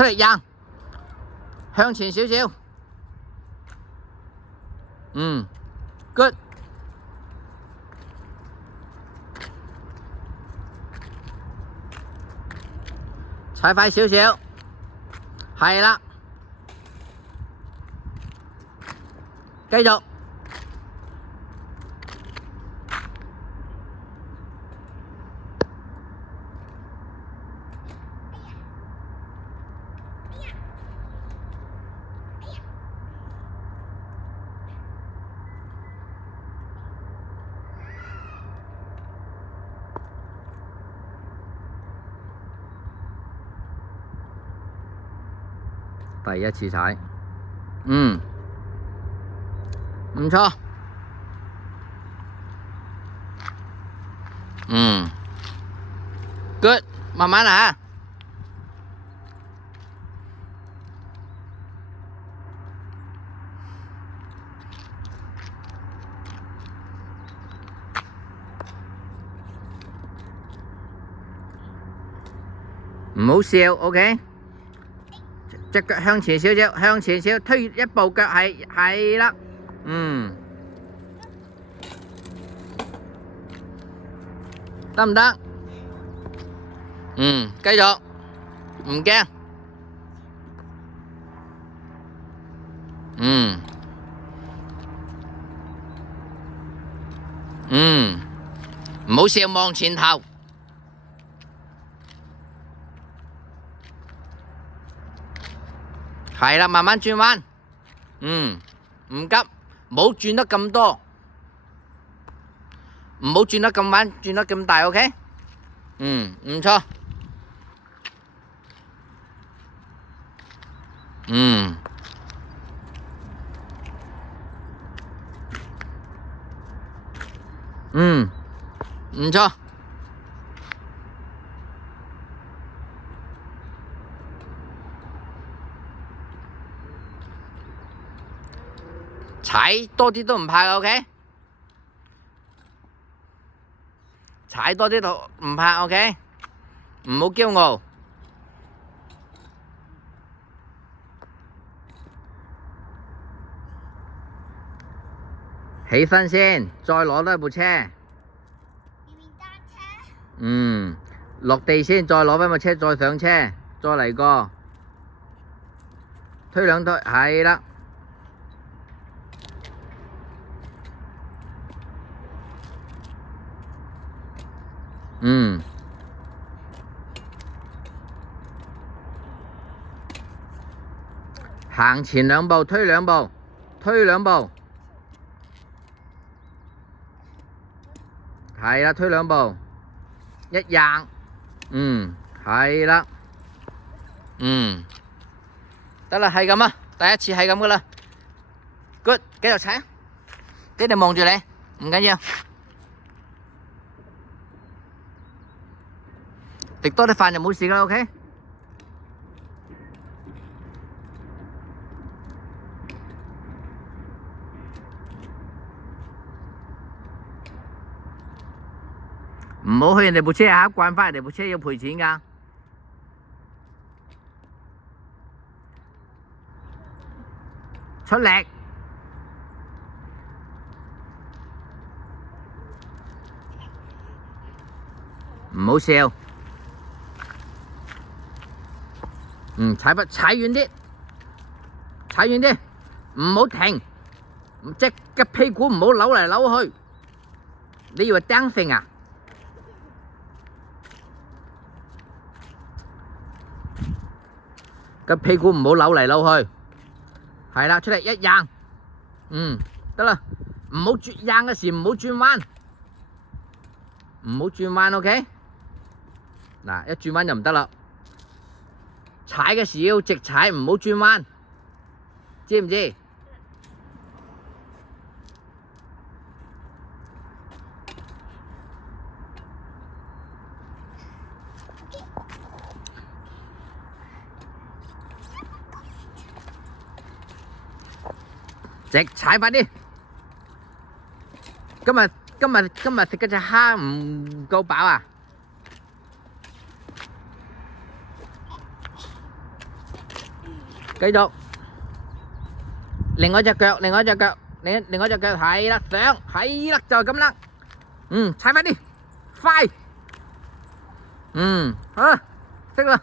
出嚟扔，向前少少。good。踩快少少，係啦，繼續。第一次踩，唔錯，good， 慢慢嚟。唔好笑 ，OK。隻腳向前少少，向前少，推一步腳係啦，得唔得？繼續，唔驚，唔好笑，望前頭。係啦，慢慢轉彎，唔急，唔好轉得咁多，唔好轉得咁彎，轉得咁大 ，OK？ 唔錯，唔錯。踩多啲都唔怕嘅 ，OK？ 踩多啲都唔怕 ，OK？ 唔好驕傲。起身先，再攞多部車。落地先，再攞翻部車，再上車，再嚟過。推兩推，係啦。行前兩步，推兩步，推兩步，係啦，推兩步，一扔，係啦，得啦，係咁啊，第一次係咁噶啦 ，good， 繼續踩，爹哋望住你，唔緊要。滴多啲飯就冇事㗎啦 ，OK？ 唔好去人哋部車嚇，慣翻人哋部車要賠錢㗎。出力，唔好笑。踩遠啲，踩遠啲，唔好停，隻嘅屁股唔好扭嚟扭去。你以為 dancing 啊？個屁股唔好扭嚟扭去，係啦，出嚟一扔，得啦，唔好轉扔嘅時唔好轉彎，唔好轉彎 ，OK？ 嗱，一轉彎就唔得啦。踩嘅時要直踩，唔好轉彎，知唔知？直踩快啲！今日食嗰隻蝦唔夠飽啊！繼續，另外隻腳，另外隻腳，另外隻腳係啦，上係啦，就係咁啦。踩快啲，快。好，識啦。